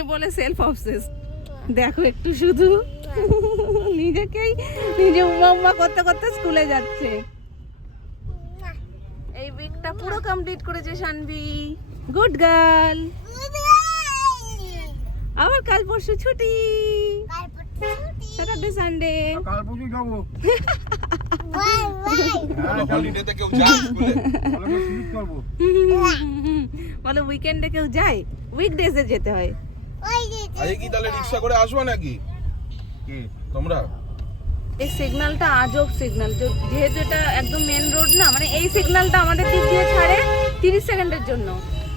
একে বলে self obsess. দেখো একটু শুধু নিজেকেই নিজে উম্মা করতে করতে স্কুলে যাচ্ছে। এই উইকটা পুরো কমপ্লিট করেছে শানভি, গুড গার্ল। আবার কাল পরশু ছুটি, স্যাটারডে সানডে। কাল পরশু যাবো। হলিডেতে কেউ যায় স্কুলে? বলো উইকেন্ডে কেউ যায়, উইকডেজে যেতে হয়। আজকে কি তাহলে রিকশা করে আসবা নাকি তোমরা? এই সিগন্যালটা আজব সিগন্যাল, যেহেতু এটা একদম মেন রোড না, মানে এই সিগন্যালটা আমাদের দিক দিয়ে ছাড়ে 30 সেকেন্ডের জন্য,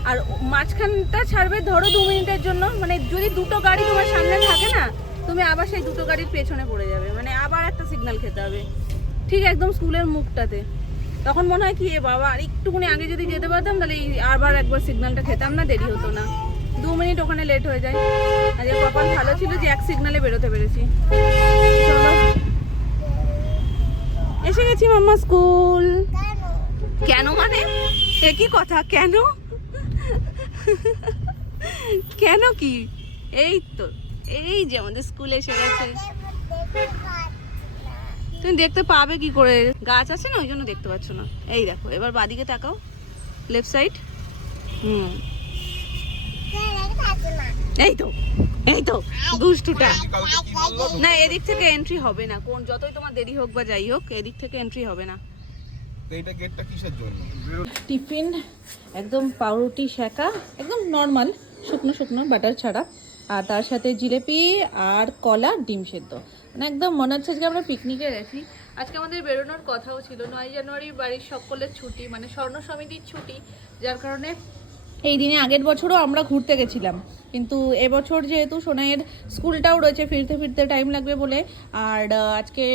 আর মাঝখানটা ছাড়বে ধরো 2 মিনিটের জন্য। মানে যদি দুটো গাড়ি তোমার সামনে থাকে না, তুমি আবার সেই দুটো গাড়ির পেছনে পড়ে যাবে, মানে আবার একটা সিগন্যাল খেতে হবে ঠিক একদম স্কুলের মুখটাতে। তখন মনে হয় কি এ বাবা আর একটুখানি আগে যদি যেতে পারতাম তাহলে আবার একবার সিগন্যালটা খেতাম না, দেরি হতো না। 2 মিনিট ওখানে লেট হয়ে যায়। আজ কপাল ভালো ছিল যে এক সিগন্যালে বেরোতে পেরেছি। চলো এসে গেছি মাম্মা স্কুল। কেন মানে একই কথা, কেন কেন কি? এই তো এই যে আমাদের স্কুল এসে গেছে। তুমি দেখতে পাবে কি করে, গাছ আছে না ওই জন্য দেখতে পাচ্ছ না। এই দেখো এবার বাদিকে তাকাও, লেফট সাইড। এই তো এই তো দুষ্টুটা। না এদিক থেকে এন্ট্রি হবে না, কোন যতই তোমার দেরি হোক বা যাই হোক এদিক থেকে এন্ট্রি হবে না। এইটা গেটটা কিসের জন্য? টিফিন একদম পাউরুটি সেকা, একদম নর্মাল শুকনো শুকনো বাটার ছাড়া, আর তার সাথে জিলেপি আর কলা ডিম সেদ্ধ। মানে একদম মনে হচ্ছে আজকে আমরা পিকনিকে গেছি। আজকে আমাদের বেরোনোর কথাও ছিল, 9 জানুয়ারি বাড়ির সকলের ছুটি, মানে স্বর্ণ সমিতির ছুটি, যার কারণে এই দিনে আগের বছরও আমরা ঘুরতে গেছিলাম, কিন্তু এবছর যেহেতু সোনাইয়ের স্কুলটাও রয়েছে, ফিরতে ফিরতে টাইম লাগবে বলে। আর আজকে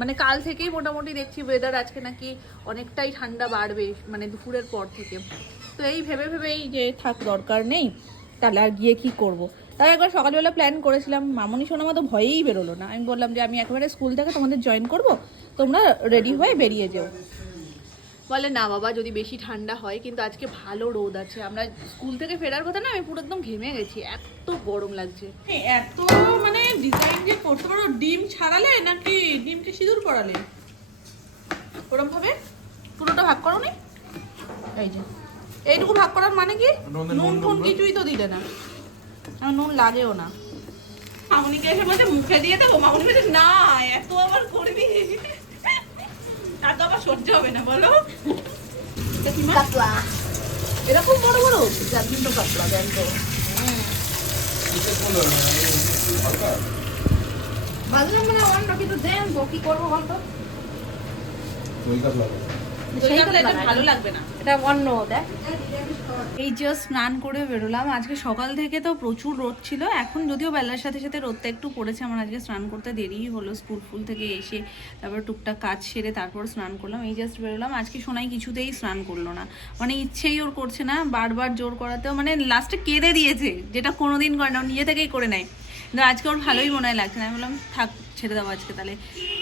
মানে কাল থেকেই মোটামুটি দেখছি ওয়েদার আজকে নাকি অনেকটাই ঠান্ডা বাড়বে, মানে দুপুরের পর থেকে। তো এই ভেবে ভেবেই যে থাক দরকার নেই, তাহলে আর গিয়ে কি করব। তাই একবার সকালবেলা প্ল্যান করেছিলাম, মামনি সোনামা তো ভয়েই বেরোলো না। আমি বললাম যে আমি একেবারে স্কুল থেকে তোমাদের জয়েন করব, তোমরা রেডি হয়ে বেরিয়ে যেও। বলে না বাবা যদি বেশি ঠান্ডা হয়, কিন্তু আজকে ভালো রোদ আছে। আমরা স্কুল থেকে ফেরার কথা না, আমি পুরো একদম ঘেমে গেছি, এত গরম লাগছে। এত মানে ডিজাইন যে করতে পারো, ডিম ছাড়ালে নাকি ডিমকে সিঁদুর পরালে ওরকম ভাবে পুরোটা ভাগ করো নি। এই যে এইটুকু ভাগ করার মানে কি, নুন টুন কিছুই তো দিলে না, আমার নুন লাগেও না। মামনিকে এসে বলছে মুখে দিয়ে দেবো, মামনি বলছে না এত আবার করবি, আর তো আবার সহ্য হবে না বলো। এরকম বড় বড় কিন্তু কাতলা দেন তো ভাবলাম মানে অন্য কিছু দেন কি করবো বলতো, ভালো লাগবে না, এটা অন্য দেখ। এই জাস্ট স্নান করে বেরোলাম। আজকে সকাল থেকে তো প্রচুর রোদ ছিল, এখন যদিও বেলার সাথে সাথে রোদটা একটু পড়েছে। আমার আজকে স্নান করতে দেরিই হলো, স্কুল ফুল থেকে এসে তারপর টুকটাক কাজ সেরে তারপর স্নান করলাম। এই জাস্ট বেরোলাম। আজকে সোনাই কিছুতেই স্নান করলো না, মানে ইচ্ছেই ওর করছে না, বারবার জোর করাতেও মানে লাস্টে কেঁদে দিয়েছে, যেটা কোনোদিন করে না, নিজে থেকেই করে নেয়। কিন্তু আজকে ওর ভালোই মনে হয় লাগছে না। আমি বললাম থাক ছেড়ে দেবো আজকে, তাহলে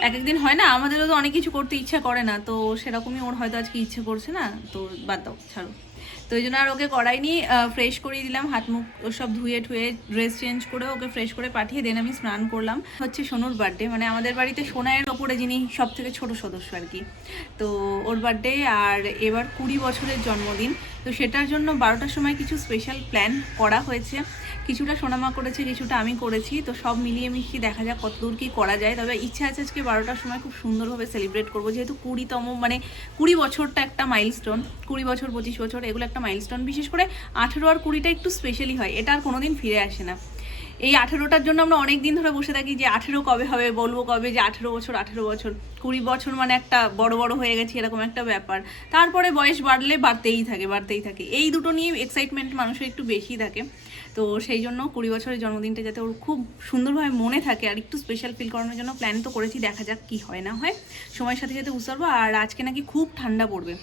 এক একদিন হয় না আমাদেরও তো অনেক কিছু করতে ইচ্ছা করে না, তো সেরকমই ওর হয়তো আজকে ইচ্ছে করছে না, তো বাদ দাও ছাড়ো। তো ওই জন্য আর ওকে করাইনি, ফ্রেশ করিয়ে দিলাম, হাত মুখ সব ধুয়ে ঠুয়ে ড্রেস চেঞ্জ করে ওকে ফ্রেশ করে পাঠিয়ে দেন আমি স্নান করলাম। হচ্ছে সোনুর বার্থডে, মানে আমাদের বাড়িতে সোনাইয়ের ওপরে যিনি সব থেকে ছোটো সদস্য আর কি, তো ওর বার্থডে, আর এবার 20 বছরের জন্মদিন। তো সেটার জন্য 12টার সময় কিছু স্পেশাল প্ল্যান করা হয়েছে, কিছুটা সোনামা করেছে, কিছুটা আমি করেছি। তো সব মিলিয়ে মিশিয়ে দেখা যাক কতদূর কী করা যায়। তবে ইচ্ছা আছে আজকে 12টার সময় খুব সুন্দরভাবে সেলিব্রেট করবো, যেহেতু 20তম মানে 20 বছরটা একটা মাইলস্টোন, 20 বছর 25 বছর এগুলো একটা মাইলস্টোন। বিশেষ করে 18 আর 20টা একটু স্পেশালি হয়, এটা আর কোনোদিন ফিরে আসে না। এই 18টার জন্য আমরা অনেক দিন ধরে বসে থাকি যে 18 কবে হবে, বলবো কবে যে 18 বছর 18 বছর। 20 বছর মানে একটা বড় বড় হয়ে গেছে এরকম একটা ব্যাপার। তারপরে বয়স বাড়লে বাড়তেই থাকে। এই দুটো নিয়ে এক্সাইটমেন্ট মানুষের একটু বেশি থাকে। তো সেই জন্য 20 বছরের জন্মদিনটা যাতে ওর খুব সুন্দরভাবে মনে থাকে আর একটু স্পেশাল ফিল করানোর জন্য প্ল্যান তো করেছি, দেখা যাক কি হয় না হয়, সময়ের সাথে সাথে বুঝতে পারবো। আর আজকে নাকি খুব ঠান্ডা পড়বে,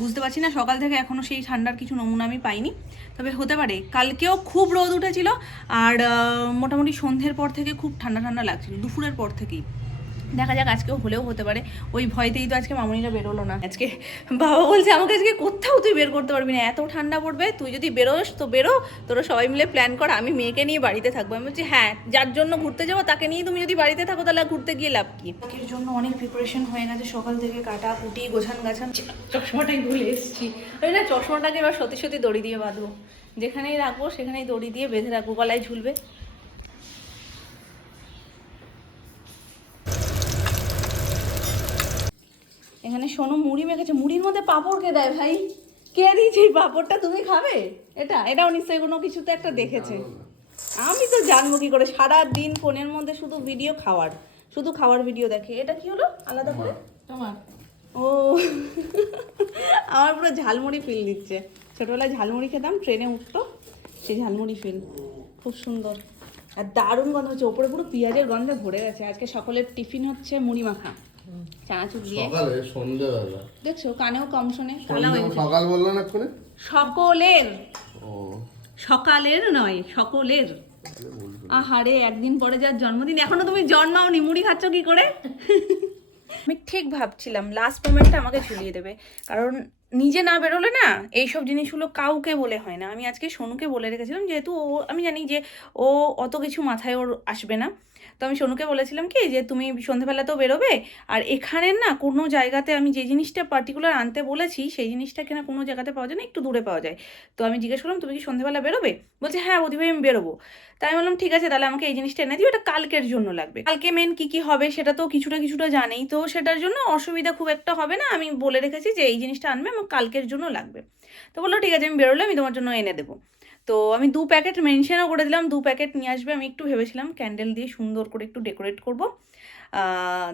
বুঝতে পারছি না, সকাল থেকে এখনও সেই ঠান্ডার কিছু নমুনা আমি পাইনি, তবে হতে পারে। কালকেও খুব রোদ উঠেছিল, আর মোটামুটি সন্ধ্যের পর থেকে খুব ঠান্ডা ঠান্ডা লাগছিল, দুপুরের পর থেকেই। দেখা যাক আজকেও হলেও হতে পারে। ওই ভয়তেই তো আজকে মামুনিরা বেরোলো না। আজকে বাবা বলছে আমাকে আজকে কোথাও তুই বের করতে পারবি না, এত ঠান্ডা পড়বে, তুই যদি বেরোস তো বেরো, তোরা সবাই মিলে প্ল্যান কর, আমি মেয়েকে নিয়ে বাড়িতে থাকবো। আমি বলছি হ্যাঁ, যার জন্য ঘুরতে যাবো তাকে নিয়ে তুমি যদি বাড়িতে থাকো তাহলে ঘুরতে গিয়ে লাভ কি। এর জন্য অনেক প্রিপারেশন হয়ে গেছে সকাল থেকে, কাটা কুটি গোছান গাছান। চশমাটাই ভুলে এসেছি, ওই না চশমাটাকে এবার সত্যি সত্যি দড়ি দিয়ে বাঁধবো, যেখানেই রাখবো সেখানেই দড়ি দিয়ে বেঁধে রাখবো, গলায় ঝুলবে। এখানে সোনু মুড়ি মেখেছে, মুড়ির মধ্যে পাঁপড় কে দেয় ভাই? কে দিয়েছে এই পাঁপড়টা? তুমি খাবে এটাও নিশ্চয়ই কোনো কিছুতে একটা দেখেছে। আমি তো জানবো কি করে, সারা দিন ফোনের মধ্যে শুধু ভিডিও খাওয়ার, শুধু খাওয়ার ভিডিও দেখে। এটা কি হলো আলাদা করে তোমার? ও আমার পুরো ঝালমুড়ি ফিল দিচ্ছে। ছোটবেলায় ঝালমুড়ি খেতাম, ট্রেনে উঠতো, সেই ঝালমুড়ি ফিল, খুব সুন্দর আর দারুণ গন্ধ হচ্ছে। ওপরে পুরো পেঁয়াজের গন্ধে ভরে গেছে। আজকে সকলের টিফিন হচ্ছে মুড়ি মাখা চানাচুর দিয়ে। সকালে সন্ধ্যাবেলা দেখছো কানেও কম শোনে। সকাল বললো না করে সকলের, ও সকালের নয় সকলের। আহারে একদিন পরে যার জন্মদিন, এখনো তুমি জন্মাওনি, মুড়ি খাচ্ছ কি করে? আমি ঠিক ভাবছিলাম লাস্ট মোমেন্টে আমাকে ঝুলিয়ে দেবে, কারণ নিজে না বেরোলে না এইসব জিনিসগুলো কাউকে বলে হয় না। আমি আজকে সোনুকে বলে রেখেছিলাম, যেহেতু ও, আমি জানি যে ও অত কিছু মাথায় ওর আসবে না, তো আমি সোনুকে বলেছিলাম কি যে তুমি সন্ধ্যেবেলাতেও বেরোবে, আর এখানের না কোনো জায়গাতে আমি যে জিনিসটা পার্টিকুলার আনতে বলেছি সেই জিনিসটা কিনা কোনো জায়গাতে পাওয়া যায় না, একটু দূরে পাওয়া যায়। তো আমি জিজ্ঞেস করলাম তুমি কি সন্ধ্যেবেলা বেরোবে? বলছে হ্যাঁ বৌদিভাই আমি বেরোবো। তাই আমি বললাম ঠিক আছে তাহলে আমাকে এই জিনিসটা এনে দিও, এটা কালকের জন্য লাগবে। কালকে মেন কি হবে সেটা তো কিছুটা জানেই, তো সেটার জন্য অসুবিধা খুব একটা হবে না। আমি বলে রেখেছি যে এই জিনিসটা আনবে আমার কালকের জন্য লাগবে। তো বললো ঠিক আছে আমি বেরোলে আমি তোমার জন্য এনে দেবো। তো আমি 2 প্যাকেট মেনশনও করে দিলাম, 2 প্যাকেট নিয়ে আসবে। আমি একটু ভেবেছিলাম ক্যান্ডেল দিয়ে সুন্দর করে একটু ডেকোরেট করবো,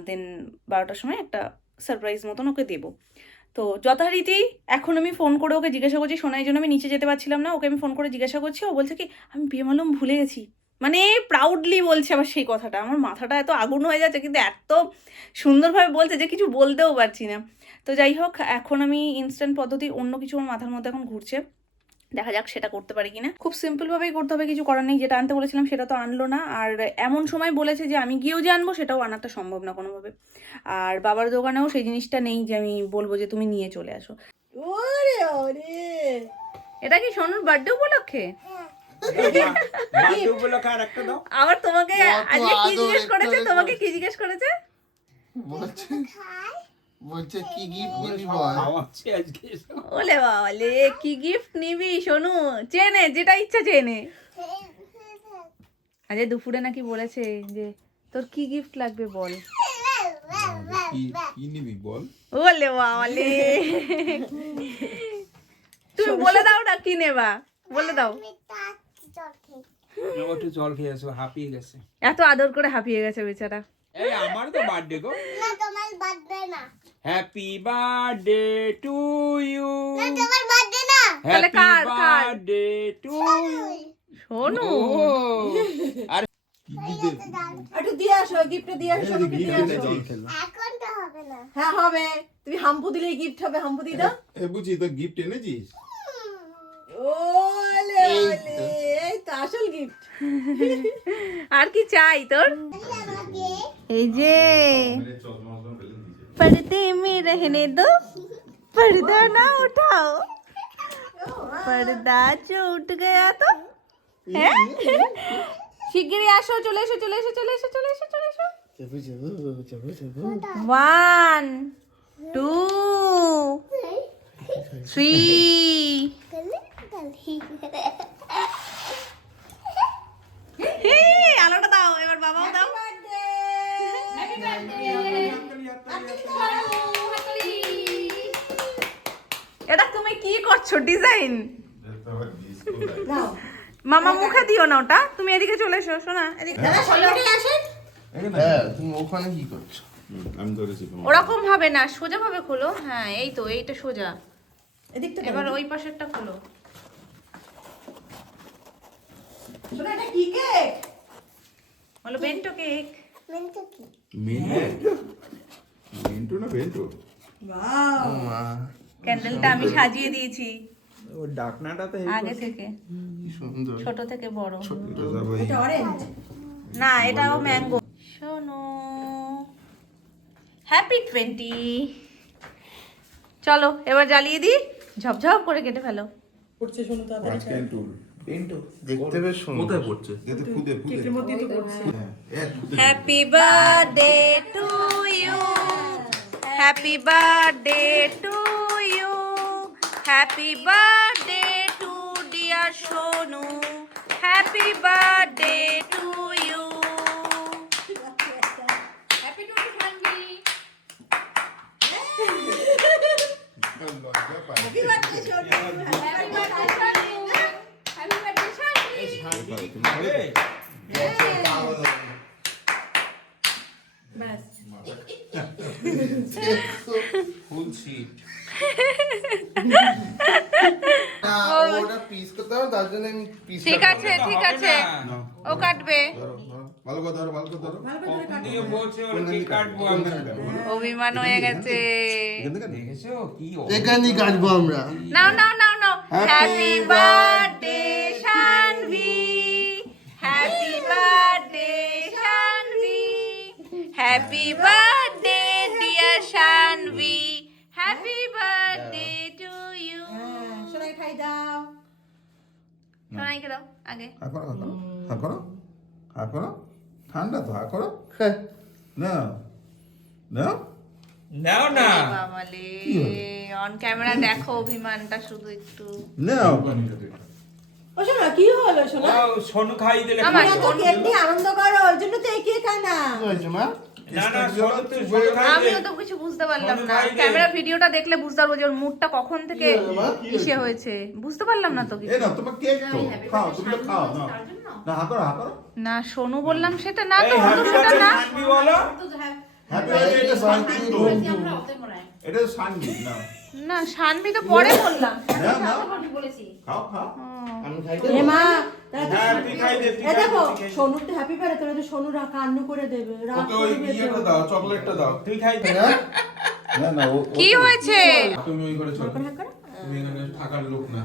দেন 12টার সময় একটা সারপ্রাইজ মতন ওকে দেবো। তো যথারীতি এখন আমি ফোন করে ওকে জিজ্ঞাসা করছি, শোনার জন্য আমি নিচে যেতে পারছিলাম না, ওকে আমি ফোন করে জিজ্ঞাসা করছি, ও বলছে কি আমি বিয়ে মালুম ভুলে গেছি। মানে প্রাউডলি বলছে আবার সেই কথাটা, আমার মাথাটা এত আগুন হয়ে যাচ্ছে, কিন্তু এত সুন্দরভাবে বলছে যে কিছু বলতেও পারছি না। তো যাই হোক, এখন আমি ইনস্ট্যান্ট পদ্ধতি অন্য কিছু আমার মাথার মধ্যে এখন ঘুরছে, দেখা যাক সেটা করতে পারি কিনা। খুব সিম্পলভাবেই করতে হবে, কিছু করার নেই। যেটা আনতে বলেছিলাম সেটা তো আনলো না, আর এমন সময় বলেছে যে আমি গিয়েও যে আনবো সেটাও আনাটা সম্ভব না কোনোভাবে। আর বাবার দোকানেও সেই জিনিসটা নেই যে আমি বলবো যে তুমি নিয়ে চলে আসো। ওরে ওরে, এটা কি সোনুর বার্থডে উপলক্ষে? আবার তোমাকে আজকে কি জিজ্ঞেস করেছে? তোমাকে কি জিজ্ঞেস করেছে? বলছে কি গিফট নিবি বল। ওলে বাবালে, কি গিফট নিবি সোনু? চেনে, যেটা ইচ্ছা চেনে। আজ দুপুরে নাকি বলেছে যে তোর কি গিফট লাগবে বল। কি নিবি বল? ওলে বাবালে, তুমি বলে দাও না কি নেবা, বলে দাও। জল খেয়ে আসো, হাঁপিয়ে গেছে। এত আদর করে হাঁপিয়ে গেছে বেচারা। এই আমার তো বার্থডে গো। না তোমার বার্থডে না। Happy birthday to you. না তোমার বার্থডে না। তাহলে হ্যাপি কার? বার্থডে টু সোনু আর একটু দিয়ে আসো, গিফট দিয়ে আসো, সোনুকে দিয়ে আসো। এখন তো হবে না। হ্যাঁ হবে, তুমি হাম্পু দিলেই গিফট হবে। হাম্পু দি দাও। এ বুঝি তো গিফট এনেছিস? ওলে ওলে, এই তো আসল গিফট। আর কি চাই তোর? আমাকে এই যে पर्दे में रहने दो, पर्दा ना उठाओ, पर्दा जो उठ गया तो है। শিগগিরই আসো, চলে এসো চলে এসো চলে এসো চলে এসো চলে এসো। 1 2 3 আলোটা দাও, এবার বাবাও দাও। এটা তুমি কি করছো ডিজাইন? মামা মুখে দিও না ওটা, তুমি এদিকে চলে এসো। শোনা এদিকে হ্যাঁ তুমি ওখানে কি করছো? আমি ধরেছি। ওরকম ভাবে না, সোজা ভাবে খোলো। হ্যাঁ এই তো, এইটা সোজা। এদিকটা এবার ওই পাশেরটা খোলো। শোনো, এটা কি কেক? বলো বেন্টো কেক। মেন্টু কি? মেন্টু না বেন্টু? ওয়াও, ক্যান্ডেলটা আমি সাজিয়ে দিয়েছি ও ডাকনাটা তো আগে থেকে, কি সুন্দর। ছোট থেকে বড়। এটা অরেঞ্জ। না এটাও ম্যাঙ্গো। শোনো হ্যাপি 20। চলো এবার জ্বালিয়ে দিই, ঝপঝপ করে কেটে ফেলো। দেখতে বেশ সুন্দর। কোথায় পড়ছে? এতে খুদে happy birthday to you, happy birthday to you, happy birthday to dear Sonu, happy birthday to you. Full sheet. ওটা পিস করতে হবে, তার জন্য আমি পিস ঠিক আছে ঠিক আছে, ও কাটবে। ভালো করে ধরো, ভালো করে ধরো। দিয়ে বলছে ওর কেক কাটবো আমি। অভিমান হয়ে গেছে। দেখেছো কি এখানেই কাটবো আমরা। নাও নাও নাও নাও। Happy birthday Shanvi, happy birthday Shanvi, happy birthday dear Shanvi, happy birthday to you. Sonai খাই দাও। সোনাইকে দাও আগে। হা করো, হা করো, হা করো। ঠান্ডা তো, হা করো। না না নাও না। বাবালে অন ক্যামেরা দেখো অভিমানটা শুধু একটু। না ও সোনা কি হলো সোনা? ও সোনু খাই দিলে আমার খাই। তোমরা তো কেক দিয়ে আনন্দ করো, ওর জন্য তো এই কেক আনা। কি হয়েছে মা? না না সোনু তো সোনু খাই দে। আমিও তো কিছু বুঝতে পারলাম সোনু না, খাই দে। ক্যামেরা ভিডিওটা দেখলে বুঝতে পারবো যে ওর মুডটা কখন থেকে কি হলো মা? কি ইসে হয়েছে, বুঝতে পারলাম না তো এ কিছু। না তোমার কেক তো খাও, তুমি তো খাও না। না হা করো, হা করো। না সোনু বললাম সেটা না তো, এই ও তো হ্যাপি সেটা না। বার্থডে শানভি বলো। হ্যাপি বার্থডে এটা শানভি তো। এটা তো শানভি না। না শানভি তো পরে বললাম। না না খাও খাও। আমি খাই এ মা, তাহলে তো হ্যাঁ তুই খাই দে, তুই এ খাই দে, দেখো তুই খাই দে। সোনুর তো হ্যাপি বার্থডে, তাহলে তো সোনু কান্নু করে দেবে, রাগ ওকে ওই করবে ইয়েটা তো। দাও, চকলেটটা দাও। তুই খাই দে। না না ও কি হয়েছে? তুমি ওই করে চলো। তুমি এখানে থাকার লোক না।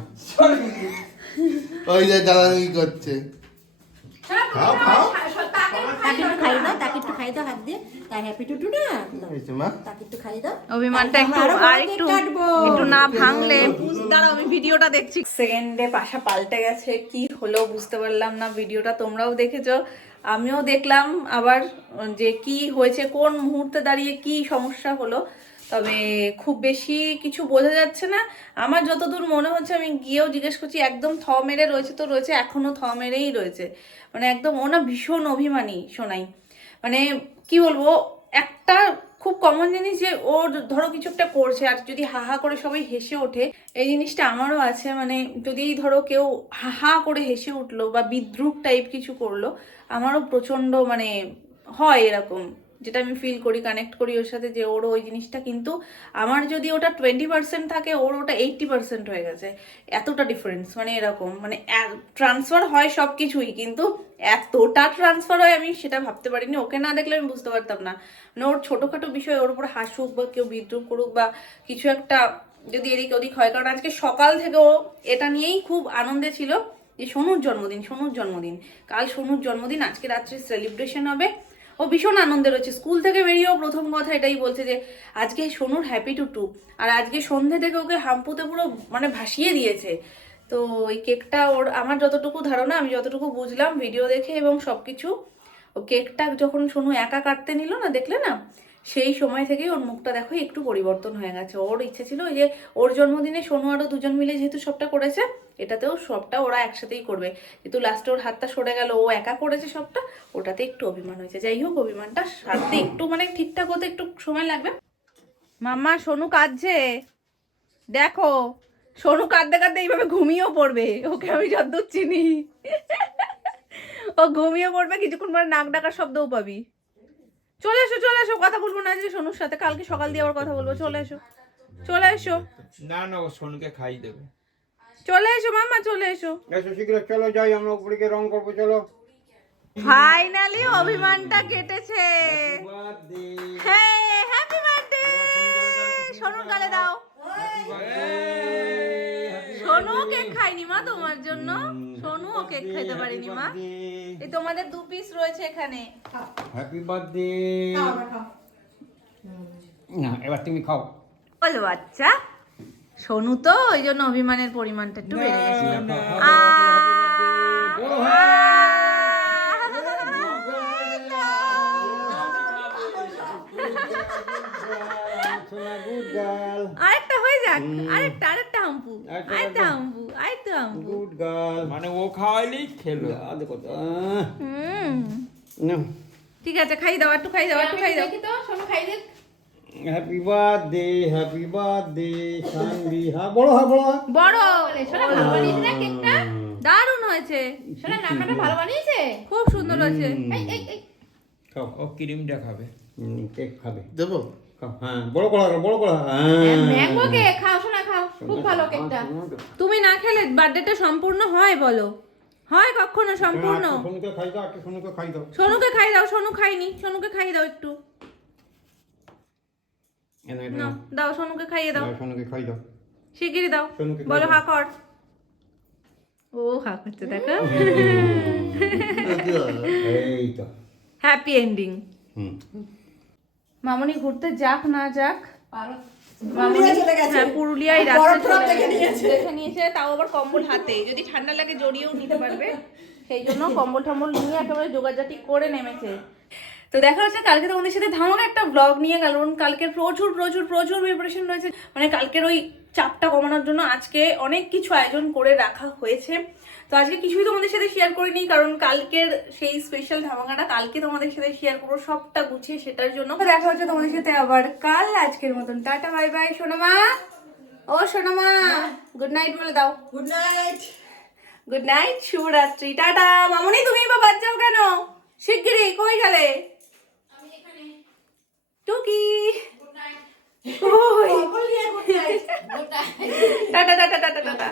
ওই যে জ্বালানি করছে। খাও খাও। তাকে একটু খাই দাও, তাকে একটু খাই দাও হাত দিয়ে। তাই হ্যাপি টু না, কি হয়েছে মা? তাকে একটু খাই দাও। অভিমানটা একটু আমরা আরো আর বড় একটু কেক কাটবো। একটু না ভাঙলে। দাঁড়াও আমি ভিডিওটা দেখছি। সেকেন্ডে পাশা পাল্টে গেছে, কি হলো বুঝতে পারলাম না। ভিডিওটা তোমরাও দেখেছো, আমিও দেখলাম আবার যে কি হয়েছে, কোন মুহূর্তে দাঁড়িয়ে কি সমস্যা হলো। তবে খুব বেশি কিছু বোঝা যাচ্ছে না। আমার যতদূর মনে হচ্ছে, আমি গিয়েও জিজ্ঞেস করছি, একদম থ মেরে রয়েছে তো রয়েছে, এখনো থ মেরেই রয়েছে। মানে একদম ও না ভীষণ অভিমানী সোনাই। মানে কি বলবো, একটা খুব কমন জিনিস যে ওর ধরো কিছু একটা করছে আর যদি হাহা করে সবাই হেসে ওঠে, এই জিনিসটা আমারও আছে। মানে যদি ধরো কেউ হাহা করে হেসে উঠলো বা বিদ্রুপ টাইপ কিছু করলো, আমারও প্রচন্ড মানে হয় এরকম, যেটা আমি ফিল করি, কানেক্ট করি ওর সাথে, যে ওর ওই জিনিসটা কিন্তু আমার যদি ওটা 20% থাকে, ওর ওটা 80% হয়ে গেছে। এতটা ডিফারেন্স, মানে এরকম মানে ট্রান্সফার হয় সব কিছুই, কিন্তু এতটা ট্রান্সফার হয় আমি সেটা ভাবতে পারিনি। ওকে না দেখলে আমি বুঝতে পারতাম না। মানে ওর ছোটোখাটো বিষয় ওর উপর হাসুক বা কেউ বিদ্রুপ করুক বা কিছু একটা যদি এদিক ওদিক হয়, কারণ আজকে সকাল থেকে ও এটা নিয়েই খুব আনন্দে ছিল যে সোনুর জন্মদিন, সোনুর জন্মদিন, কাল সোনুর জন্মদিন, আজকে রাত্রে সেলিব্রেশন হবে। ও ভীষণ আনন্দে রয়েছে। স্কুল থেকে বেরিয়েও প্রথম কথা এটাই বলছে যে আজকে সোনুর হ্যাপি টু। আর আজকে সন্ধ্যে থেকে ওকে হাম্পুতে পুরো মানে ভাসিয়ে দিয়েছে। তো ওই কেকটা ওর, আমার যতটুকু ধারণা, আমি যতটুকু বুঝলাম ভিডিও দেখে এবং সব কিছু, ও কেকটা যখন সোনু একা কাটতে নিল না, দেখলে না, সেই সময় থেকেই ওর মুখটা দেখো একটু পরিবর্তন হয়ে গেছে। ওর ইচ্ছে ছিল ওই যে ওর জন্মদিনে সোনু আরও দুজন মিলে যেহেতু সবটা করেছে, এটাতেও সবটা ওরা একসাথেই করবে। যেহেতু লাস্টে ওর হাতটা সরে গেল, ও একা করেছে সবটা, ওটাতে একটু অভিমান হয়েছে। যাই হোক, অভিমানটা সারতে একটু মানে ঠিকঠাক হতে একটু সময় লাগবে। মাম্মা সোনু কাঁদছে, দেখো সোনু কাঁদতে কাঁদতে এইভাবে ঘুমিয়েও পড়বে, ওকে আমি যতদূর চিনি। ও ঘুমিয়ে পড়বে, কিছুক্ষণ পরে নাক ডাকার শব্দও পাবি। চলে এসো চলে এসো, কথা বলবো না আজকে সোনুর সাথে, কালকে সকাল দিয়ে আবার কথা বলবো। চলে এসো চলে এসো না না ও সোনুকে খাই দেবে। চলে এসো মাম্মা, চলে এসো। এসো শীঘ্র চলো যাই, আমরা উপরে গিয়ে রং করবো চলো। ফাইনালি অভিমানটা কেটেছে। হ্যাঁ হ্যাপি বার্থডে। সোনুর গালে দাও। সোনু কেক খাইনি মা তোমার জন্য, সোনুও কেক খেতে পারিনি মা। এই তোমাদের 2 পিস রয়েছে এখানে। Happy birthday. খাও, আমরা খাও। না এবার তুমি খাও। বলো বাচ্চা, সোনু তো ওই জন্য অভিমানের পরিমাণটা একটু বেড়ে গেছিল। আরেকটা হয়ে যাক, আরেকটা হাম্পু, আরেকটা হাম্পু। গুড গার্ল, মানে ও খাওয়াইলেই খেলো। ঠিক আছে, খাই দাও, একটু খাই দাও। Happy birthday Shanvi. হ্যাঁ বড় বড় দারুণ হয়েছে, খুব সুন্দর হয়েছে। খাও। ও ক্রিমটা খাবে, কেক খাবে। দেবো? খাও। হ্যাঁ বড় করা। ম্যাঙ্গো কেক খাও শোনা, খাও, খুব ভালো কেকটা। তুমি না খেলে বার্থডেটা সম্পূর্ণ হয় বলো? হয় কখনো সম্পূর্ণ? সোনুকে খাই দাও, সোনুকে খাই দাও। সোনুকে খাই দাও, সোনু খাইনি, সোনুকে খাই দাও একটু। নাও, দাও সোনুকে খাইয়ে দাও, সোনুকে খাই দাও। শিগগিরই দাও। সোনুকে খাই বলো দাও। হা কর। ও হা করছে, দেখো। এই তো। Happy ending. মামনি ঘুরতে যাক না যাক, মামনি চলে গেছে। হ্যাঁ পুরুলিয়ায় বরফ রাস্তা টরফ দেখে নিয়েছে। দেখে নিয়েছে, তাও আবার কম্বল হাতে, যদি ঠান্ডা লাগে জড়িয়েও নিতে পারবে, সেই জন্য কম্বল টম্বল নিয়ে একেবারে জোগাড়জাটি করে নেমেছে। তো দেখা হচ্ছে কালকে তোমাদের সাথে ধামাকা একটা ব্লগ নিয়ে, কারণ কালকের প্রচুর প্রিপারেশন রয়েছে। মানে কালকের ওই চাপটা কমানোর জন্য আজকে অনেক কিছু আয়োজন করে রাখা হয়েছে। তো আজকে কিছুই তোমাদের সাথে শেয়ার করিনি, কারণ কালকের সেই স্পেশাল ধামাকাটা কালকে তোমাদের সাথে শেয়ার করবো সবটা গুছিয়ে, সেটার জন্য। তো দেখা হচ্ছে তোমাদের সাথে আবার কাল। আজকের মতন টাটা, বাই বাই। সোনামা, ও সোনামা, গুড নাইট বলে দাও। Good night. গুড নাইট, শুভরাত্রি, টাটা। মামনি তুমি বা বাদ যাও কেন? শিগগিরই কই গেলে? টুকি, টাটা টাটা টাটা টাটা।